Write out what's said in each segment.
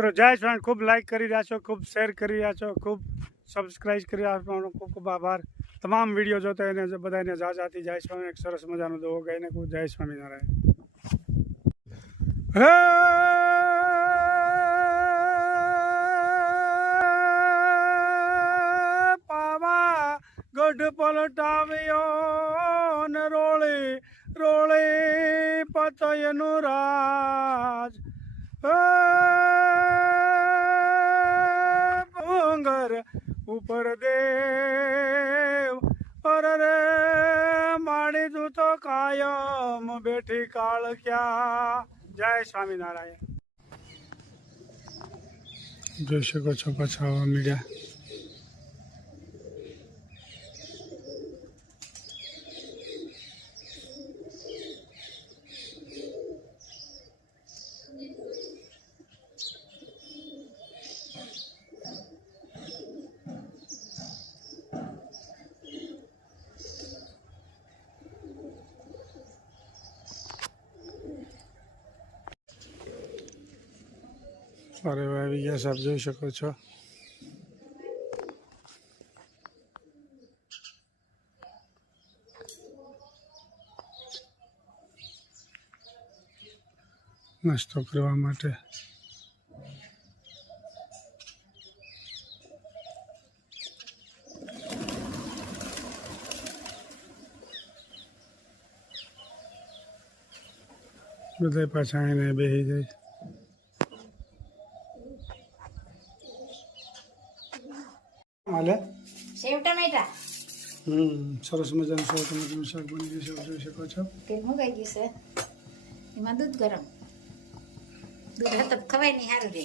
મિત્રો, જય સ્વામી ખૂબ લાઇક કરી રહ્યા છો, ખૂબ શેર કરી રહ્યા છો, ખૂબ સબસ્ક્રાઈબ કરી રહ્યા છો. ખૂબ ખૂબ આભાર. તમામ વીડિયો જોતા એને બધાને જા જાતી જય સ્વામી એક સરસ મજાનો દોહો ગાઈને ખૂબ જય સ્વામિનારાયણ. હે! પાવા ગઢ પલટાવ્યો ને રોળે રોળે પતયનું રાજ. ડુંગર ઉપર દેવ. અરે માણી તું તો કાયમ બેઠી કાળ ક્યાં? જય સ્વામિનારાયણ. જોઈ શકો છો પાછા મીડિયા. અરે વાહ આવી ગયા સાહેબ જોઈ શકો છો. નાસ્તો કરવા માટે. બધા પાછા એને બેસી જાય. હમ, સરસ મજાનું સેવ ટમેટાનું શાક બની ગયું છે જોઈ શકો છો. તેલ મુકાઈ ગયું છે? એમાં દૂધ ગરમ. દૂધ હતો ખવાય નહીં, સારું રહે.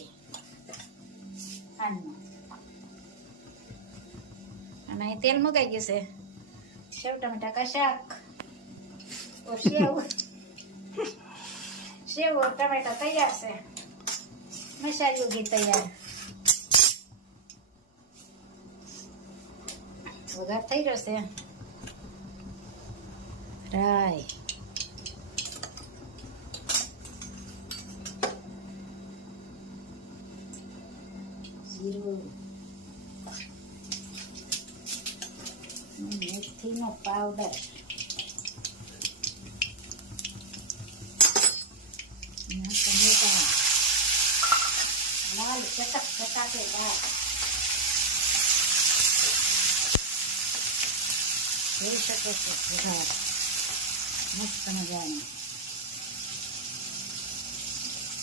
અને તેલ મુકાઈ ગયું છે. સેવ, ટમેટા કા શાક? ઓ સેવ? સેવ ટમેટા તૈયાર છે. મસાલો ઘી તૈયાર. વઘાર થઈ રહ્યો છે રાય જીરું મેથીનો પાવડર લાલ ચટક ચટાકેદાર જોઈ શકો છો બધા મસ્ત મજાની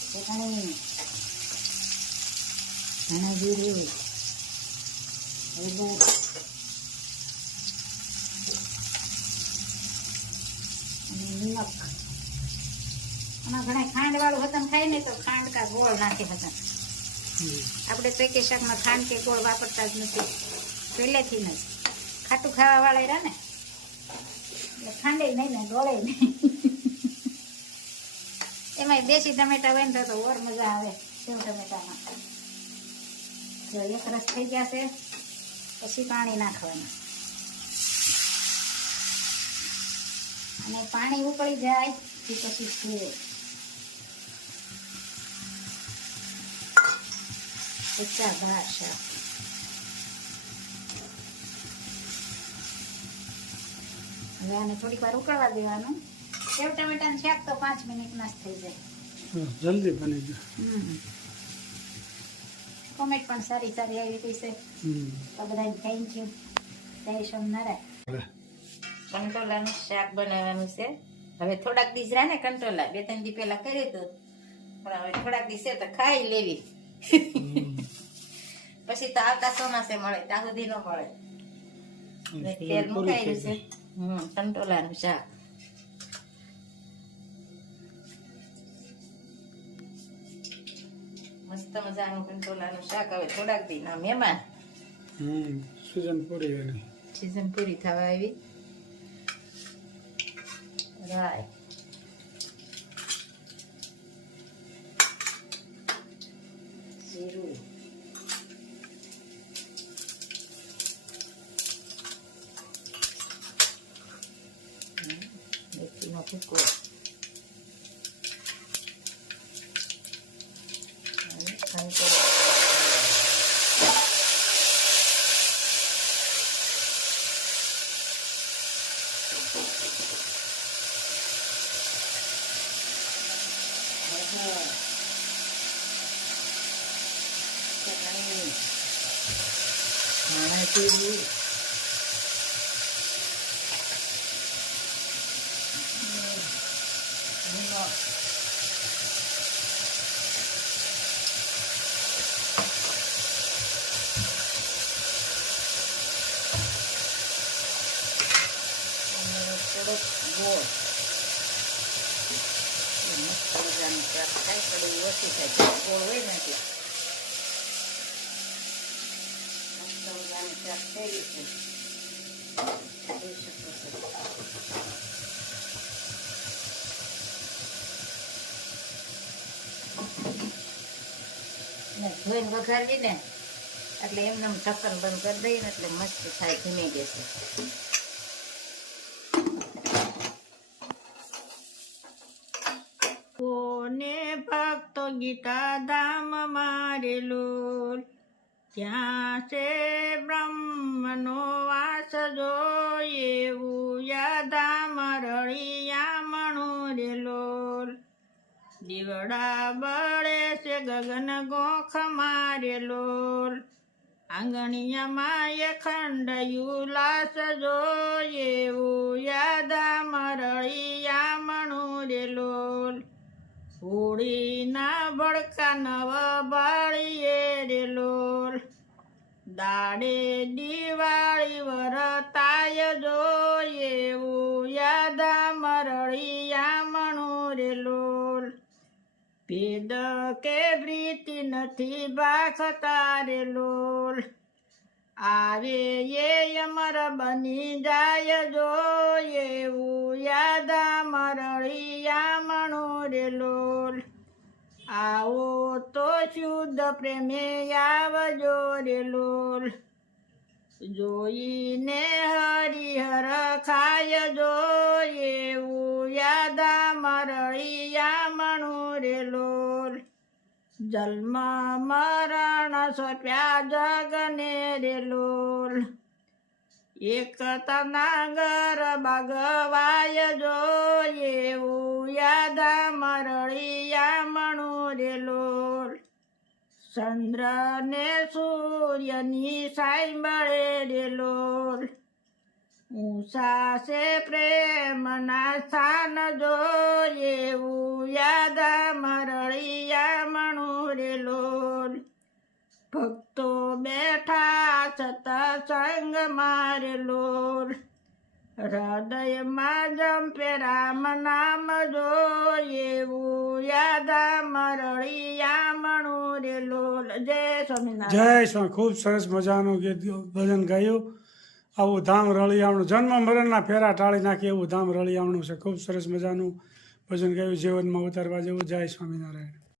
ચટણી ધાણા જીરું હળદર અને આમાં ઘણા ખાંડ વાળું ખાય ને તો ખાંડ કા ગોળ નાખે હતા આપણે તો શાકમાં ખાંડ કે ગોળ વાપરતા જ નથી. પહેલેથી જ. ખાટું ખાવા વાળા રહ્યા ને? ખાંડે નહીં ને ગોળે નહીં. એમાં દેશી ટમેટા હોય તો ઓર મજા આવે, સેવ ટમેટામાં. જો એક રસ થઈ ગયા છે પછી પાણી નાખવાનું. અને પાણી ઉકળી જાય તે પછી પચાસ ભાર શાક હવે આને થોડીક વાર ઉકળવા દેવાનું. સેવ ટમેટાનું શાક તો પાંચ મિનિટમાં જ થઈ જાય. જલ્દી બની જાય કોમેન્ટ પણ સારી સારી આવી હતી છે. તો બધાને થેન્ક યુ જય સોમનારાયણ કંટોલાનું શાક બનાવવાનું છે. હવે થોડાક દિવસ રહ્યા ને કંટોલા. બે ત્રણ દી પહેલા કર્યું હતું. પણ હવે થોડાક દિવસે તો ખાઈ લેવી. પછી તો આવતા ચોમાસે મળે ત્યાં સુધી ન મળે. એટલે તેલ મુકાયેલું છે. હમ કંટોલાનું શાક મસ્ત મજાનું કંટોલાનું શાક હવે થોડાક દી ના મહેમાન હમ સિઝન પૂરી એની સિઝન પૂરી થવા આવી રાય જીરું હમ, મેથીનો ભૂકો અને ખાવી પડે હા. ચટણી. ધાણા જીરું. નિમક. અને થોડોક ગોળ મસ્ત મજાની ચાટ થાય કડી ઓછી થાય છે ગોળ હોય ને એટલે મસ્ત મજાની ચાટ થઈ ધોઈને વઘારવી ને, એટલે એમને ઢક્કન બંધ કરી દઈએ એટલે મસ્ત થાય, ધીમે ગેસે. કોને ભક્ત ગીતા ધામ મારેલું? ત્યાં છે બ્રહ્મનો વાસ જો એવું મરળિયા રળિયામણો રેલો દીવડા બળે છે ગગન ગોખ મારેલો આંગણિયામાં એ ખંડયું લાસ જો એવું યાદામ રળિયામણું રેલો હોળીના ભડકા નવ રેલોલ દાડે દિવાળી વરતાય જોઈએ એવું યાદા મરળિયા મણું રેલોલ ભેદ કે વૃત્તિ નથી બાખતા રેલોલ આવે એ અમર બની જાય જો એવું યાદા મરળિયા મણું રેલોલ આવો તો શુદ્ધ પ્રેમે આવજો રેલોલ જોઈને હરિહર ખાય જો એવું યાદા મરળિયા મણું રેલોલ જન્મ મરણ સોપ્યા જગને રેલોલ એક તનાગર બાગવાય જો એવું યાદા મરળિયા રેલોલ ચંદ્ર ને સૂર્યની સાંભળે રેલોલ ઊંચા છે પ્રેમના સ્થાન જો એવું યાદ મરળિયા મણું રેલોલ ભક્તો બેઠા સતસંગ મારેલોલ હૃદયમાં જંપે રામ નામ જો એવું યાદા મરળિયા રે લોલ જય સ્વામિનારાયણ. જય સ્વામી. ખૂબ સરસ મજાનું ગીત ભજન ગાયું. આવું ધામ રળિયામણું. જન્મ મરણના ફેરા ટાળી નાખી એવું ધામ રળિયામણું છે. ખૂબ સરસ મજાનું ભજન ગાયું. જીવનમાં ઉતારવા જેવું. જય સ્વામિનારાયણ.